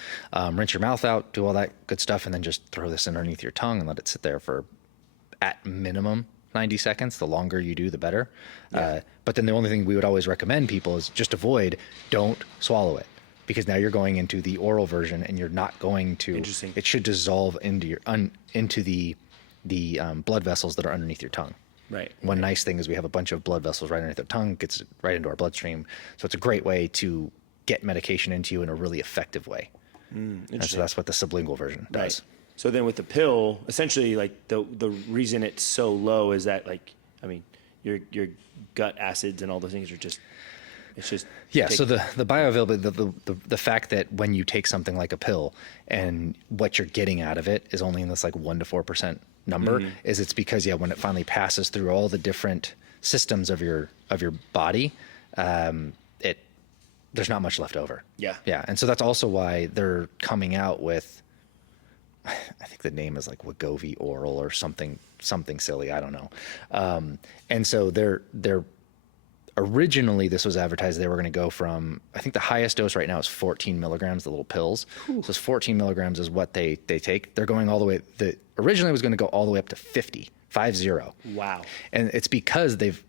rinse your mouth out, do all that good stuff, and then just throw this underneath your tongue and let it sit there for at minimum 90 seconds. The longer you do, the better. Yeah. But then the only thing we would always recommend people is just don't swallow it, because now you're going into the oral version and you're not going to, it should dissolve into the blood vessels that are underneath your tongue. Right. One nice thing is we have a bunch of blood vessels right underneath our tongue, gets right into our bloodstream. So it's a great way to get medication into you in a really effective way. And so that's what the sublingual version does. Right. So then with the pill, essentially, like the reason it's so low is that, like, I mean, your gut acids and all those things are just, it's just. Yeah. So the bioavailability, the fact that when you take something like a pill and what you're getting out of it is only in this like 1 to 4% number, is it's because, when it finally passes through all the different systems of your body, there's not much left over. Yeah. Yeah. And so that's also why they're coming out with, I think the name is like Wegovy oral or something silly. I don't know. And so they're originally, this was advertised, they were going to go from, I think the highest dose right now is 14 milligrams, the little pills. Ooh. So 14 milligrams is what they take. They're going all the way, originally was going to go all the way up to 50. Wow. And it's because they've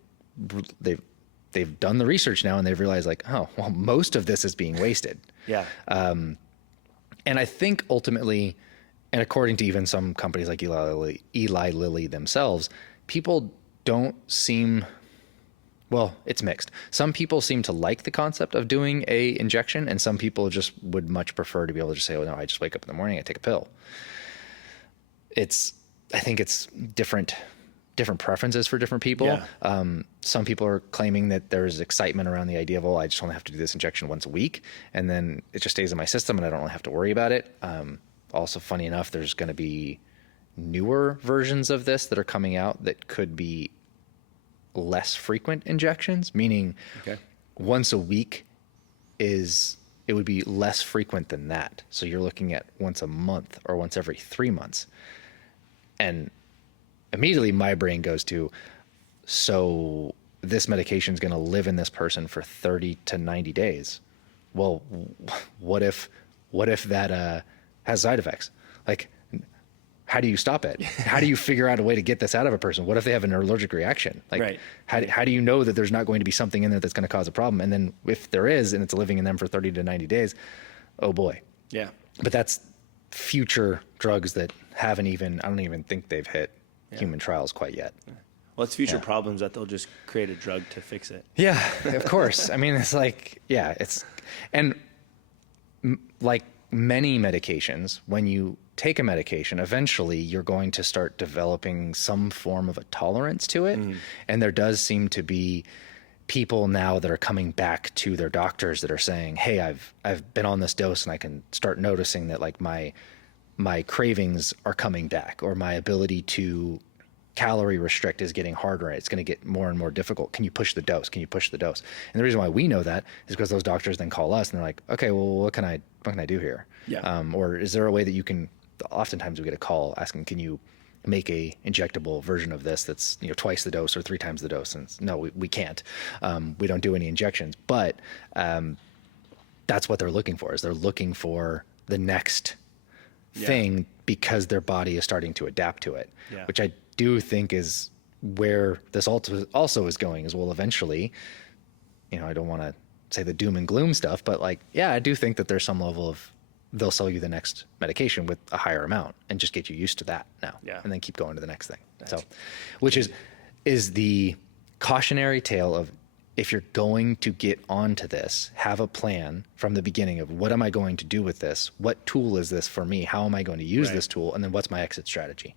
done the research now and they've realized, like, oh, well, most of this is being wasted. Yeah. And I think ultimately, and according to even some companies like Eli Lilly themselves, people don't seem, well, it's mixed. Some people seem to like the concept of doing a injection, and some people just would much prefer to be able to just say, oh no, I just wake up in the morning, I take a pill. I think it's different preferences for different people. Yeah. Some people are claiming that there's excitement around the idea of, I just only have to do this injection once a week, and then it just stays in my system and I don't really have to worry about it. Also, funny enough, there's going to be newer versions of this that are coming out that could be less frequent injections, meaning once a week it would be less frequent than that. So you're looking at once a month or once every 3 months. And immediately my brain goes to, so this medication is going to live in this person for 30 to 90 days. Well, what if that has side effects? Like, how do you stop it? How do you figure out a way to get this out of a person? What if they have an allergic reaction? Like, how do you know that there's not going to be something in there that's going to cause a problem? And then if there is, and it's living in them for 30 to 90 days, oh boy. Yeah. But that's future drugs that I don't even think they've hit human trials quite yet. Yeah. Well, it's future problems that they'll just create a drug to fix it. Yeah, of course. I mean, it's like, like many medications, when you take a medication, eventually you're going to start developing some form of a tolerance to it. And there does seem to be people now that are coming back to their doctors that are saying, hey, I've been on this dose and I can start noticing that, like, my cravings are coming back, or my ability to calorie restrict is getting harder. It's going to get more and more difficult. Can you push the dose? Can you push the dose? And the reason why we know that is because those doctors then call us and they're like, okay, well, what can I do here? Yeah. Or is there a way that you can, oftentimes we get a call asking, can you make a injectable version of this that's, twice the dose or 3 times the dose? And no, we can't. We don't do any injections, but that's what they're looking for, is they're looking for the next thing, because their body is starting to adapt to it, which I do think is where this also is going, as well. Eventually, I don't want to say the doom and gloom stuff, but I do think that there's some level of, they'll sell you the next medication with a higher amount and just get you used to that now, and then keep going to the next thing. Which is the cautionary tale of, if you're going to get onto this, have a plan from the beginning of, what am I going to do with this? What tool is this for me? How am I going to use this tool? And then what's my exit strategy?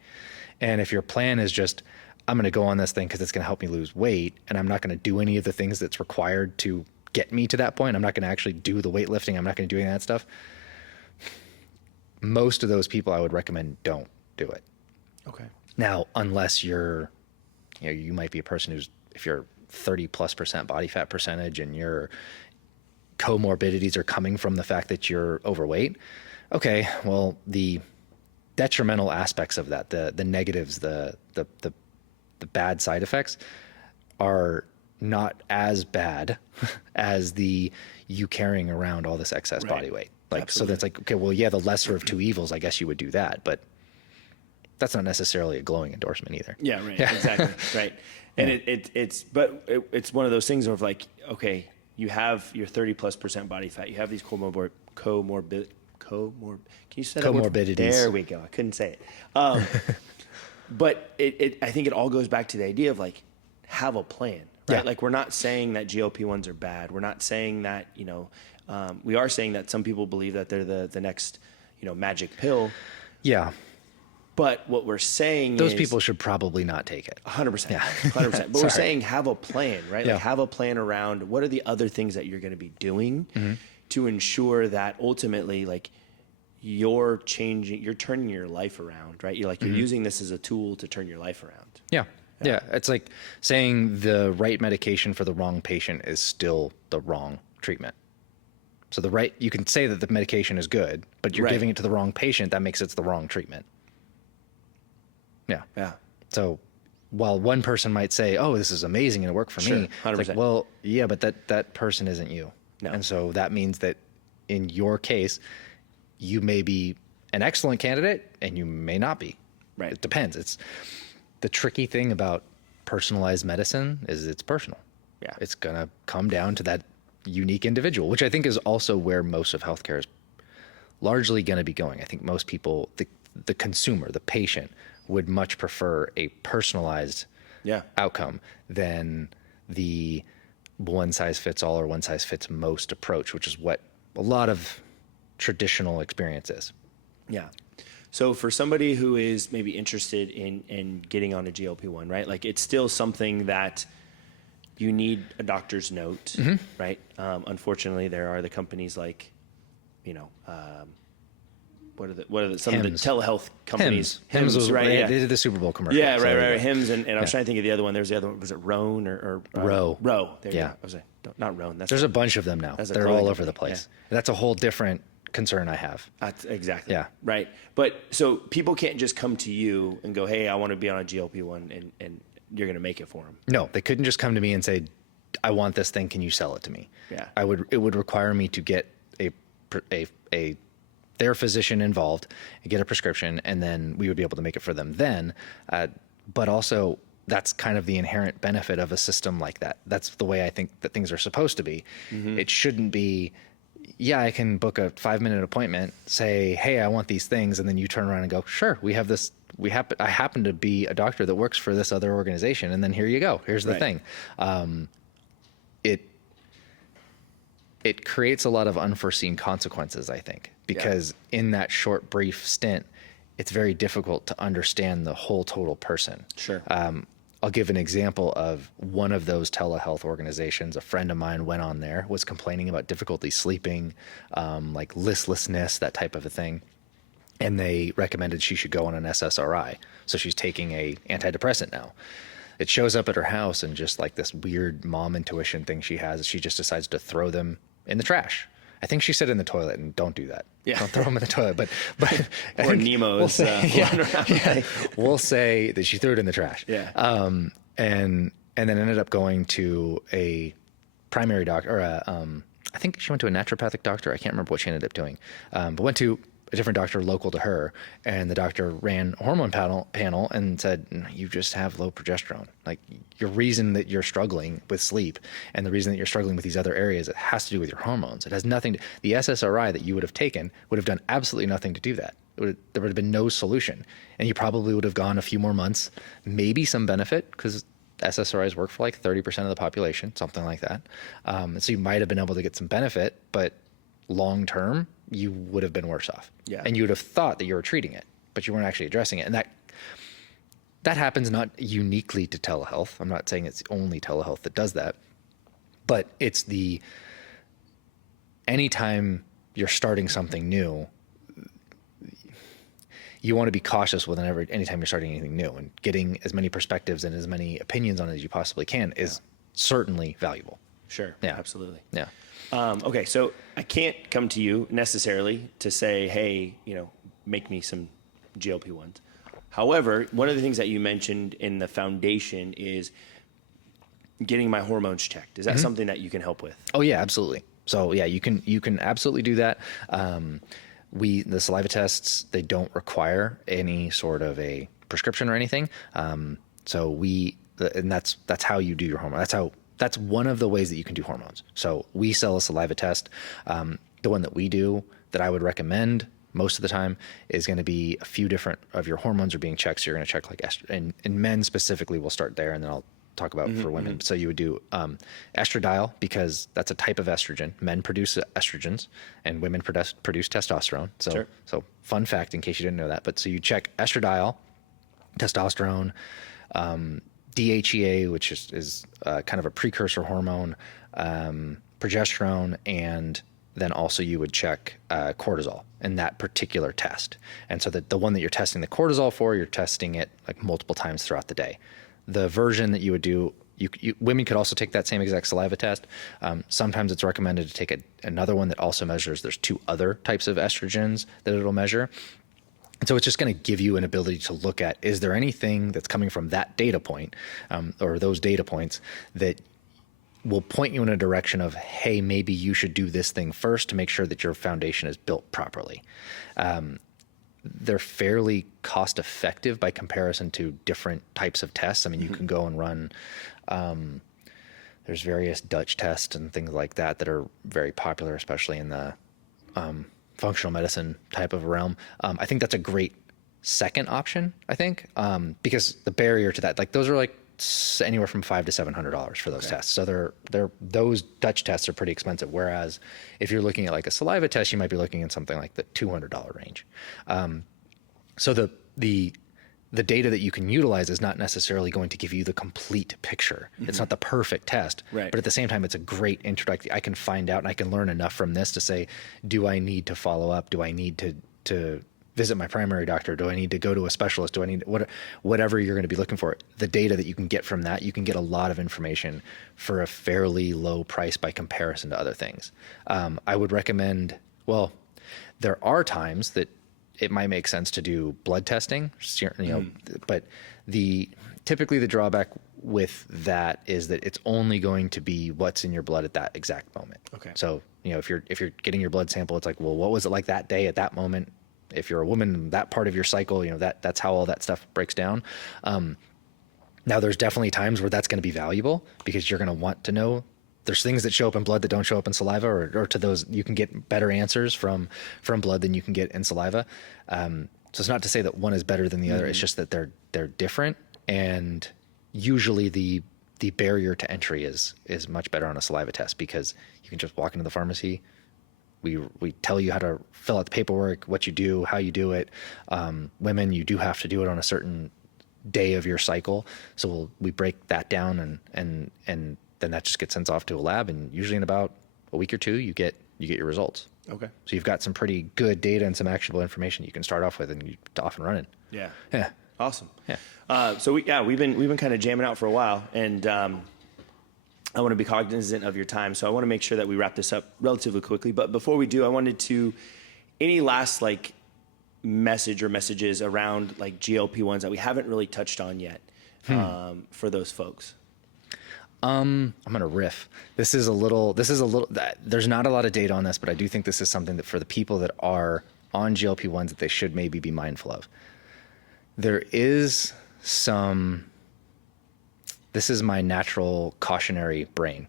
And if your plan is just, I'm going to go on this thing because it's going to help me lose weight, and I'm not going to do any of the things that's required to get me to that point, I'm not going to actually do the weightlifting, I'm not going to do any of that stuff, most of those people I would recommend don't do it. Okay. Now, unless you might be a person who's, if you're 30+% body fat percentage and your comorbidities are coming from the fact that you're overweight, okay, well, the detrimental aspects of that, the negatives, the bad side effects are not as bad as you carrying around all this excess body weight. Like, Absolutely. So that's like, okay, well, yeah, the lesser of two evils, I guess you would do that, but that's not necessarily a glowing endorsement either. Yeah, right. Yeah. Exactly. Right. And it's one of those things of like, okay, you have your 30+% body fat. You have these comorbidities. There we go. I couldn't say it. But I think it all goes back to the idea of like, have a plan, right? Yeah. Like we're not saying that GLP-1s are bad. We're not saying that, we are saying that some people believe that they're the next, magic pill. Yeah. But what we're saying those people should probably not take it. 100%. Yeah. 100%. But we're saying have a plan, right? Yeah. Like have a plan around what are the other things that you're going to be doing to ensure that ultimately like you're turning your life around, right? You're using this as a tool to turn your life around. Yeah. Yeah. It's like saying the right medication for the wrong patient is still the wrong treatment. So you can say that the medication is good, but you're giving it to the wrong patient. That makes it the wrong treatment. Yeah. Yeah. So while one person might say, oh, this is amazing and it worked for me. 100%. It's like, well, yeah, but that person isn't you. No. And so that means that in your case, you may be an excellent candidate and you may not be. Right. It depends. It's the tricky thing about personalized medicine is it's personal. Yeah. It's going to come down to that unique individual, which I think is also where most of healthcare is largely going to be going. I think most people, the consumer, the patient, would much prefer a personalized outcome than the one size fits all or one size fits most approach, which is what a lot of traditional experience is. Yeah. So for somebody who is maybe interested in getting on a GLP-1, right? Like it's still something that you need a doctor's note, right? Unfortunately, there are the companies like, what are some Hims. Of the telehealth companies? Hims was right. They did the Super Bowl commercial. Yeah, right. Hims and I was trying to think of the other one. There's the other one. Was it Roan or Roe? Roe. There you go. I was like, not Roan. There's a bunch of them now. They're all over the place. Yeah. That's a whole different concern I have. That's exactly. Yeah. Right. But so people can't just come to you and go, hey, I want to be on a GLP-1 and you're going to make it for them. No, they couldn't just come to me and say, I want this thing. Can you sell it to me? Yeah. It would require me to get their physician involved and get a prescription, and then we would be able to make it for them then. But also, that's kind of the inherent benefit of a system like that. That's the way I think that things are supposed to be. It shouldn't be, I can book a 5-minute appointment, say, hey, I want these things, and then you turn around and go, sure, we have this. I happen to be a doctor that works for this other organization, and then here you go. Here's the thing. It creates a lot of unforeseen consequences, I think, because in that short, brief stint, it's very difficult to understand the whole total person. Sure. I'll give an example of one of those telehealth organizations. A friend of mine went on there, was complaining about difficulty sleeping, like listlessness, that type of a thing. And they recommended she should go on an SSRI. So she's taking a antidepressant now. It shows up at her house, and just like this weird mom intuition thing she has, she just decides to throw them in the trash. I think she said in the toilet, and don't do that. Yeah. Don't throw them in the toilet. But or Nemo's around. We'll say that she threw it in the trash. Yeah. And then ended up going to a primary doctor, or I think she went to a naturopathic doctor. I can't remember what she ended up doing. But went to a different doctor local to her, and the doctor ran a hormone panel and said, you just have low progesterone. Like, your reason that you're struggling with sleep and the reason that you're struggling with these other areas, it has to do with your hormones. It has nothing the SSRI that you would have taken would have done absolutely nothing to do that. There would have been no solution. And you probably would have gone a few more months, maybe some benefit, because SSRIs work for like 30% of the population, something like that. And so you might have been able to get some benefit, but long-term, you would have been worse off. Yeah. And you would have thought that you were treating it, but you weren't actually addressing it. And that happens not uniquely to telehealth. I'm not saying it's only telehealth that does that, but it's anytime you're starting something new, you want to be cautious with anytime you're starting anything new, and getting as many perspectives and as many opinions on it as you possibly can is certainly valuable. Sure. Yeah. Absolutely. Yeah. Okay, so I can't come to you necessarily to say, hey, make me some GLP-1s. However, one of the things that you mentioned in the foundation is getting my hormones checked. Is that something that you can help with? Oh yeah, absolutely. So yeah, you can absolutely do that. The saliva tests, they don't require any sort of a prescription or anything. And that's how you do your hormone. That's one of the ways that you can do hormones. So we sell a saliva test. The one that we do that I would recommend most of the time is going to be a few different of your hormones are being checked. So you're going to check like estrogen, and men specifically, we'll start there, and then I'll talk about for women. So you would do estradiol, because that's a type of estrogen. Men produce estrogens and women produce testosterone. So fun fact in case you didn't know that. But so you check estradiol, testosterone, DHEA, which is kind of a precursor hormone, progesterone, and then also you would check cortisol in that particular test. And so the one that you're testing the cortisol for, you're testing it like multiple times throughout the day. The version that you would do, women could also take that same exact saliva test. Sometimes it's recommended to take another one that also measures. There's 2 other types of estrogens that it'll measure. And so it's just going to give you an ability to look at, is there anything that's coming from that data point or those data points that will point you in a direction of, hey, maybe you should do this thing first to make sure that your foundation is built properly. They're fairly cost effective by comparison to different types of tests. I mean, you can go and run, there's various Dutch tests and things like that are very popular, especially in the functional medicine type of realm. I think that's a great second option, I think, because the barrier to that, like those are like anywhere from $500 to $700 for those tests. So those Dutch tests are pretty expensive. Whereas if you're looking at like a saliva test, you might be looking at something like the $200 range. So the data that you can utilize is not necessarily going to give you the complete picture. It's not the perfect test, right. But at the same time, it's a great introduction. I can find out and I can learn enough from this to say, do I need to follow up? Do I need to visit my primary doctor? Do I need to go to a specialist? Do I need whatever you're going to be looking for? The data that you can get from that, you can get a lot of information for a fairly low price by comparison to other things. I would recommend, well, there are times that it might make sense to do blood testing, but typically the drawback with that is that it's only going to be what's in your blood at that exact moment. Okay. So, if you're getting your blood sample, it's like, well, what was it like that day at that moment? If you're a woman, that part of your cycle, that's how all that stuff breaks down. Now there's definitely times where that's going to be valuable because you're going to want to know. There's things that show up in blood that don't show up in saliva, or to those, you can get better answers from blood than you can get in saliva. So it's not to say that one is better than the other. It's just that they're different, and usually the barrier to entry is much better on a saliva test because you can just walk into the pharmacy. We tell you how to fill out the paperwork, what you do, how you do it. Women, you do have to do it on a certain day of your cycle. So we break that down and then that just gets sent off to a lab, and usually in about a week or 2, you get your results. Okay. So you've got some pretty good data and some actionable information you can start off with, and you're off and running. Yeah. Yeah. Awesome. Yeah. So we've been kind of jamming out for a while, and I want to be cognizant of your time, so I want to make sure that we wrap this up relatively quickly. But before we do, I wanted to, any last message or messages around GLP-1s that we haven't really touched on yet for those folks? I'm going to riff. This is a little, there's not a lot of data on this, but I do think this is something that for the people that are on GLP-1s that they should maybe be mindful of. There is this is my natural cautionary brain.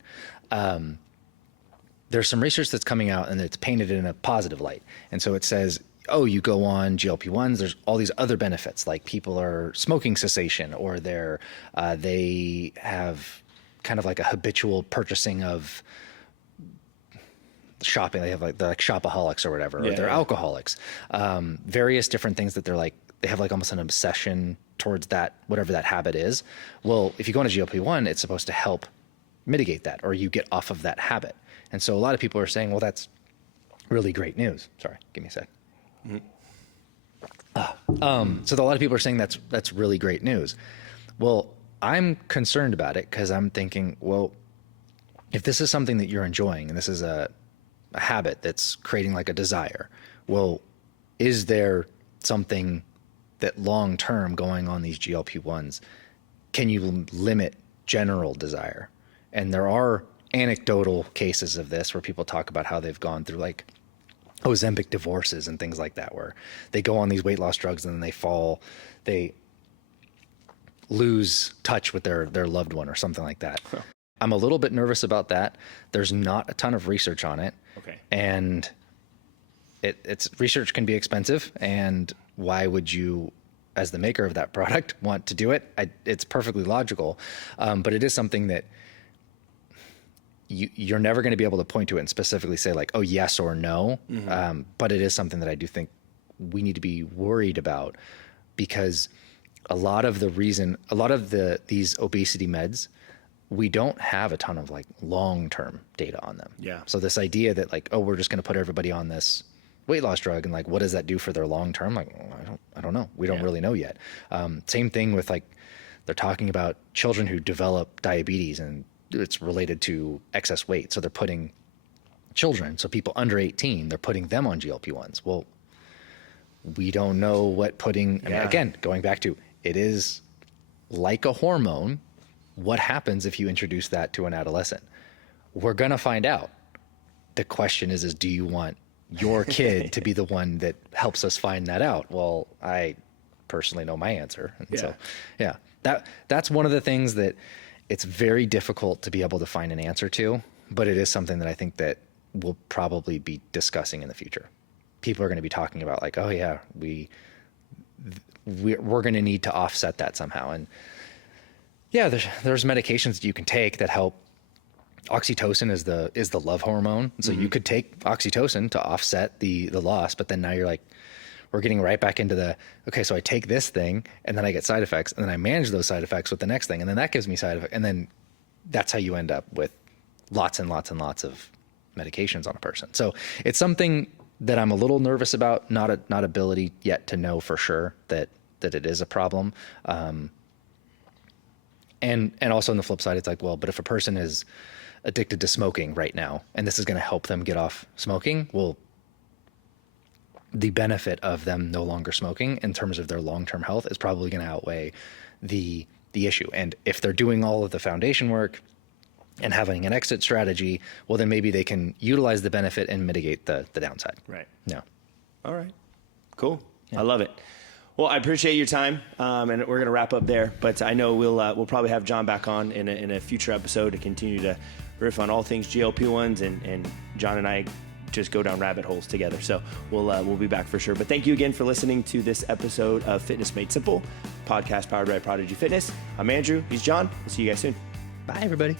There's some research that's coming out and it's painted in a positive light. And so it says, oh, you go on GLP-1s, there's all these other benefits, like people are smoking cessation, or they have kind of like a habitual purchasing of shopping. They have they're like shopaholics or whatever, or they're alcoholics. Various different things that they have almost an obsession towards that, whatever that habit is. Well, if you go on a GLP-1, it's supposed to help mitigate that, or you get off of that habit. And so a lot of people are saying, well, that's really great news. Sorry, give me a sec. So a lot of people are saying that's really great news. Well, I'm concerned about it because I'm thinking, well, if this is something that you're enjoying and this is a habit that's creating a desire, well, is there something that long-term going on these GLP-1s, can you limit general desire? And there are anecdotal cases of this where people talk about how they've gone through like Ozempic divorces and things like that, where they go on these weight loss drugs and then they fall, they lose touch with their loved one or something like that. Huh. I'm a little bit nervous about that. There's not a ton of research on it. Okay. And it's research can be expensive. And why would you, as the maker of that product, want to do it? It's perfectly logical. But it is something that you're never going to be able to point to it and specifically say like, oh, yes or no. Mm-hmm. But it is something that I do think we need to be worried about, because a lot of these obesity meds, we don't have a ton of like long-term data on them. Yeah. So this idea that like, oh, we're just going to put everybody on this weight loss drug and like, what does that do for their long-term? Like, I don't know. We don't really know yet. Same thing with like, they're talking about children who develop diabetes and it's related to excess weight. So they're putting children, so people under 18, they're putting them on GLP-1s. Well, we don't know what putting, I mean, again, going back to, it is like a hormone. What happens if you introduce that to an adolescent? We're going to find out. The question is do you want your kid to be the one that helps us find that out? Well, I personally know my answer. And so, that's one of the things that it's very difficult to be able to find an answer to, but it is something that I think that we'll probably be discussing in the future. People are going to be talking about like, oh yeah, we're going to need to offset that somehow. And yeah, there's medications that you can take that help. Oxytocin is the love hormone. So you could take oxytocin to offset the loss, but then now you're like, we're getting right back into okay, so I take this thing and then I get side effects and then I manage those side effects with the next thing. And then that gives me side effects. And then that's how you end up with lots and lots and lots of medications on a person. So it's something that I'm a little nervous about, not ability yet to know for sure that it is a problem. And also on the flip side, it's like, well, but if a person is addicted to smoking right now, and this is going to help them get off smoking, well, the benefit of them no longer smoking in terms of their long-term health is probably going to outweigh the issue. And if they're doing all of the foundation work and having an exit strategy, well, then maybe they can utilize the benefit and mitigate the downside. Right. Yeah. All right. Cool. Yeah. I love it. Well, I appreciate your time, and we're going to wrap up there. But I know we'll probably have John back on in a future episode to continue to riff on all things GLP-1s, and John and I just go down rabbit holes together. So we'll be back for sure. But thank you again for listening to this episode of Fitness Made Simple, podcast powered by Prodigy Fitness. I'm Andrew. He's John. We'll see you guys soon. Bye, everybody.